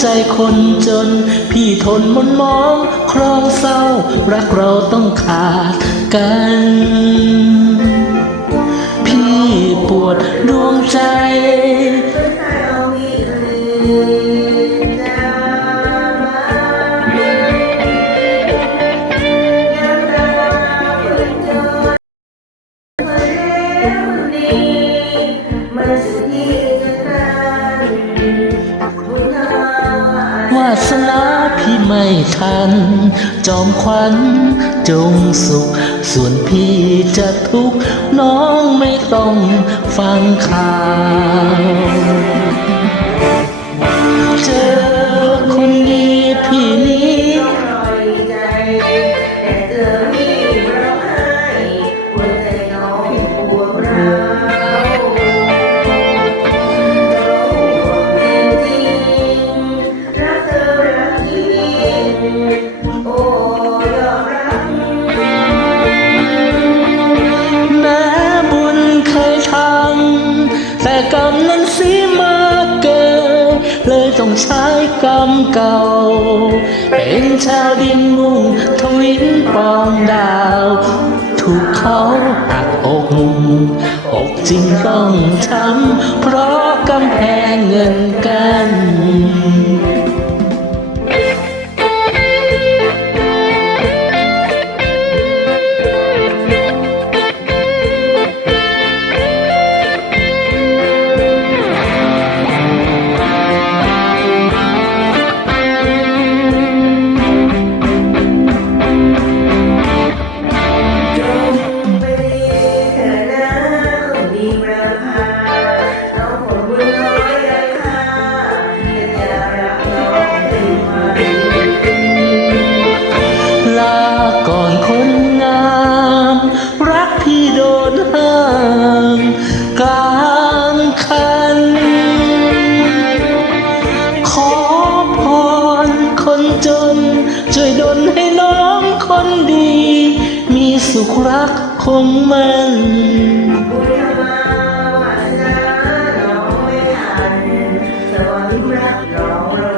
ใจคนจน พี่ทนมนมอง ครองเศร้า รักเราต้องขาดกัน สนาพี่ไม่ทัน จอมขวัญจงสุข ส่วนพี่จะทุกข์น้องไม่ต้องฟังข่าวเจอ นั้นสีมาเกิน เลยต้องใช้กรรมเก่า เป็นชาวดินมุ่งทวินปองดาว ถูกเขาหักอกอกจริงต้องทำเพราะกำแพงเงินกัน สุขรักคงมันสวัสดีครับ